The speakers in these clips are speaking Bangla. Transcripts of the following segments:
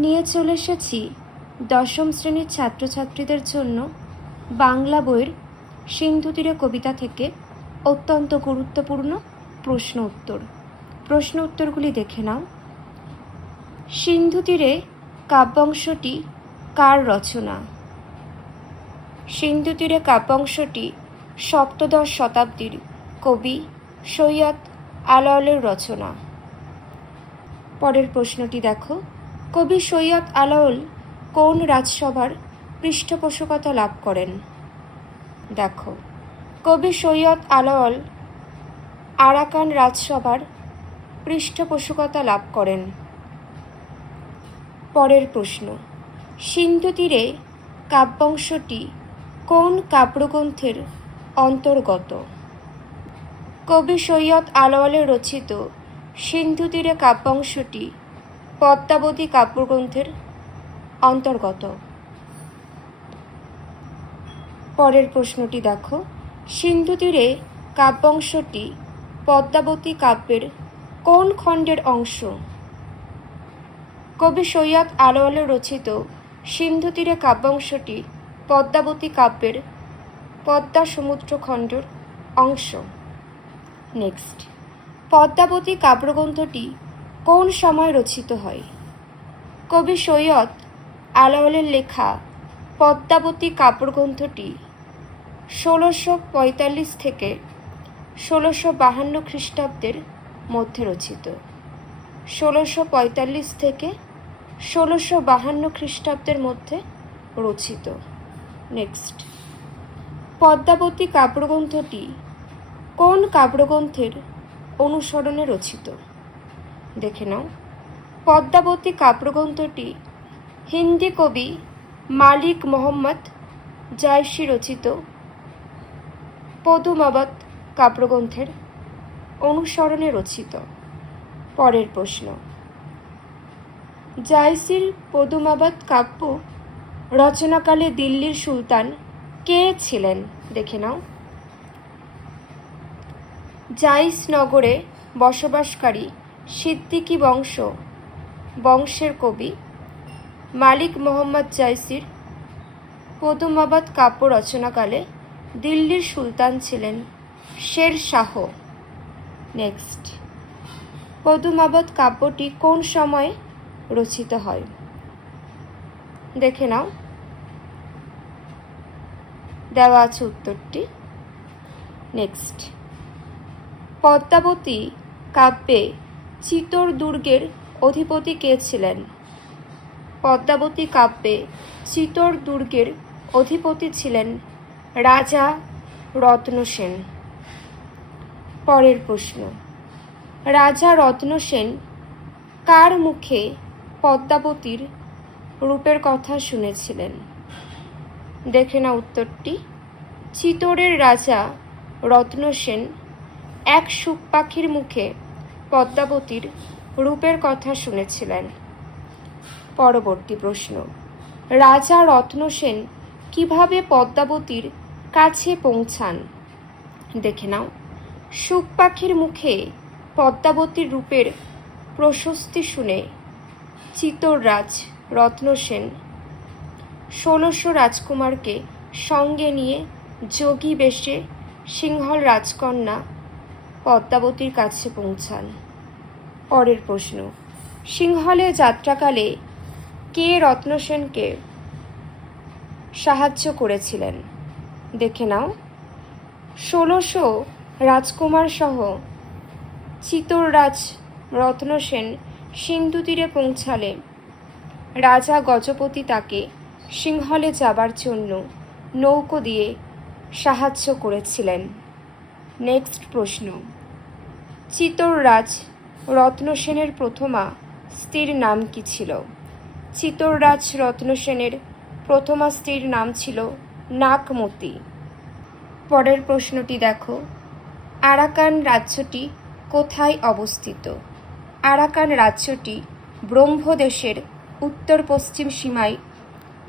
নিয়ে চলে এসেছি দশম শ্রেণীর ছাত্রছাত্রীদের জন্য বাংলা বইয়ের সিন্ধু তীরে কবিতা থেকে অত্যন্ত গুরুত্বপূর্ণ প্রশ্ন উত্তরগুলি দেখে নাও। সিন্ধু তীরে কাব্যাংশটি কার রচনা? সিন্ধু তীরে কাব্যাংশটি সপ্তদশ শতাব্দীর কবি সৈয়দ আলাওলের রচনা। পরের প্রশ্নটি দেখো, কবি সৈয়দ আলাওল কোন রাজসভার পৃষ্ঠপোষকতা লাভ করেন? দেখো, কবি সৈয়দ আলাওল আরাকান রাজসভার পৃষ্ঠপোষকতা লাভ করেন। পরের প্রশ্ন, সিন্ধু তীরে কাব্যাংশটি কোন কাব্যগ্রন্থের অন্তর্গত? কবি সৈয়দ আলাওলের রচিত সিন্ধু তীরে কাব্যাংশটি পদ্মাবতী কাব্যগ্রন্থের অন্তর্গত। পরের প্রশ্নটি দেখো, সিন্ধু তীরে কাব্যাংশটি পদ্মাবতী কাব্যের কোন খণ্ডের অংশ? কবি সৈয়দ আলাওলের রচিত সিন্ধু তীরে কাব্যাংশটি পদ্মাবতী কাব্যের পদ্মা সমুদ্র খণ্ডের অংশ। নেক্সট, পদ্মাবতী কাব্যগ্রন্থটি কোন সময় রচিত হয়? কবি সৈয়দ আলাওলের লেখা পদ্মাবতী কাব্যগ্রন্থটি 1645 থেকে 1652 খ্রিস্টাব্দের মধ্যে রচিত। 1645 থেকে 1652 খ্রিস্টাব্দের মধ্যে রচিত। নেক্সট, পদ্মাবতী কাব্যগ্রন্থটি কোন কাব্যগ্রন্থের অনুসরণে রচিত? দেখে নাও। পদ্মাবতী কাব্যগ্রন্থটি হিন্দি কবি মালিক মোহাম্মদ জায়সী রচিত পদুমাবত কাব্যগ্রন্থের অনুসরণে রচিত। পরের প্রশ্ন, জায়সীর পদুমাবত কাব্য রচনাকালে দিল্লির সুলতান কে ছিলেন? দেখে নাও। জাইস নগরে বসবাসকারী সিদ্দিকী বংশের কবি মালিক মোহাম্মদ জায়সীর পদুমাবত কাব্য রচনাকালে দিল্লির সুলতান ছিলেন শের শাহ। নেক্সট, পদুমাবত কাব্যটি কোন সময়ে রচিত হয়? দেখে নাও, দেওয়া আছে উত্তরটি। নেক্সট, পদ্মাবতী কাব্যে চিতোর দুর্গের অধিপতি কে ছিলেন? পদ্মাবতী কাব্যে চিতোর দুর্গের অধিপতি ছিলেন রাজা রত্নসেন। পরের প্রশ্ন, রাজা রত্নসেন কার মুখে পদ্মাবতীর রূপের কথা শুনেছিলেন? দেখে না উত্তরটি। চিতোরের রাজা রত্নসেন এক শুক পাখির মুখে পদ্মাবতীর রূপের কথা শুনেছিলেন। পরবর্তী প্রশ্ন, রাজা রত্নসেন কিভাবে পদ্মাবতীর কাছে পৌঁছান? দেখে নাও। শুক পাখির মুখে পদ্মাবতীর রূপের প্রশস্তি শুনে চিতোররাজ রত্নসেন 1600 রাজকুমারকে সঙ্গে নিয়ে যোগী বেশে সিংহল রাজকন্যা পদ্মাবতীর কাছে পৌঁছান। পরের প্রশ্ন, সিংহলে যাত্রাকালে কে রত্নসেনকে সাহায্য করেছিলেন? দেখে নাও। 1600 রাজকুমার সহ চিতোররাজ রত্নসেন সিন্ধু তীরে পৌঁছালে রাজা গজপতি তাকে সিংহলে যাবার জন্য নৌকো দিয়ে সাহায্য করেছিলেন। নেক্সট প্রশ্ন, চিতোররাজ রত্নসেনের প্রথমা স্ত্রীর নাম কি ছিল? চিতোররাজ রত্নসেনের প্রথমা স্ত্রীর নাম ছিল নাগমতী। পরের প্রশ্নটি দেখো, আরাকান রাজ্যটি কোথায় অবস্থিত? আরাকান রাজ্যটি ব্রহ্মদেশের উত্তর পশ্চিম সীমায়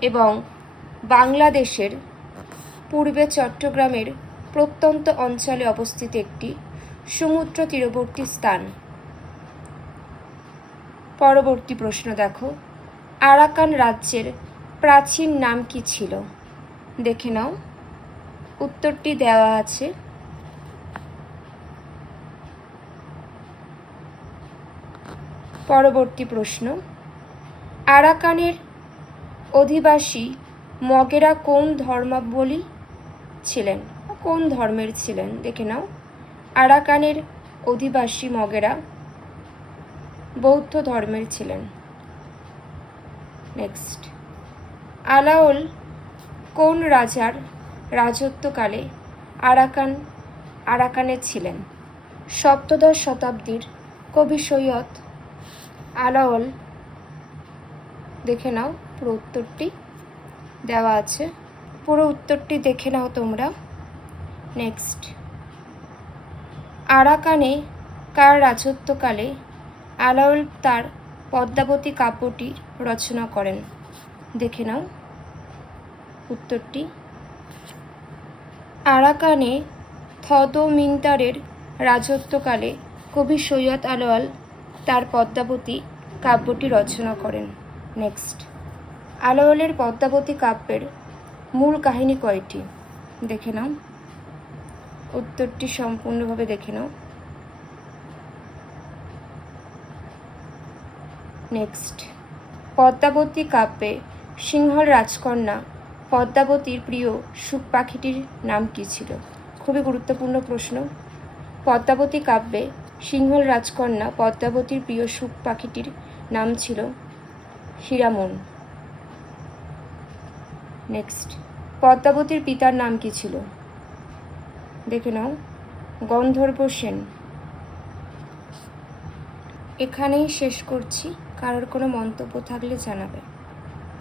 এবং বাংলাদেশের পূর্বে চট্টগ্রামের প্রত্যন্ত অঞ্চলে অবস্থিত একটি সমুদ্র তীরবর্তী স্থান। পরবর্তী প্রশ্ন দেখো, আরাকান রাজ্যের প্রাচীন নাম কি ছিল? দেখে নাও, উত্তরটি দেওয়া আছে। পরবর্তী প্রশ্ন, আরাকানের অধিবাসী মগেরা কোন ধর্মাবলম্বী ছিলেন? কোন ধর্মের ছিলেন? দেখে নাও, আরাকানের অধিবাসী মগেরা বৌদ্ধ ধর্মের ছিলেন। নেক্সট, আলাওল কোন রাজার রাজত্বকালে আরাকানে ছিলেন? সপ্তদশ শতাব্দীর কবি সৈয়দ আলাওল। দেখে নাও, পুরো উত্তরটি দেওয়া আছে, পুরো উত্তরটি দেখে নাও তোমরা। নেক্সট, আরাকানে কার রাজত্বকালে আলাওল তার পদ্মাবতী কাব্যটি রচনা করেন? দেখে নাও উত্তরটি। আরাকানে থদোমিন্তারের রাজত্বকালে কবি সৈয়দ আলাওল তার পদ্মাবতী কাব্যটি রচনা করেন। নেক্সট, আলাওলের পদ্মাবতী কাব্যের মূল কাহিনী কয়টি? দেখে নাও, উত্তরটি সম্পূর্ণভাবে দেখে নাও। নেক্সট, পদ্মাবতী কাব্যে সিংহল রাজকন্যা পদ্মাবতীর প্রিয় সুখ পাখিটির নাম কী ছিল? খুবই গুরুত্বপূর্ণ প্রশ্ন। পদ্মাবতী কাব্যে সিংহল রাজকন্যা পদ্মাবতীর প্রিয় সুখ পাখিটির নাম ছিল হীরামন। নেক্সট, পদ্মাবতীর পিতার নাম কী ছিল? দেখে নাও, গন্ধর্ব সেন। এখানেই শেষ করছি, কারোর কোনো মন্তব্য থাকলে জানাবে।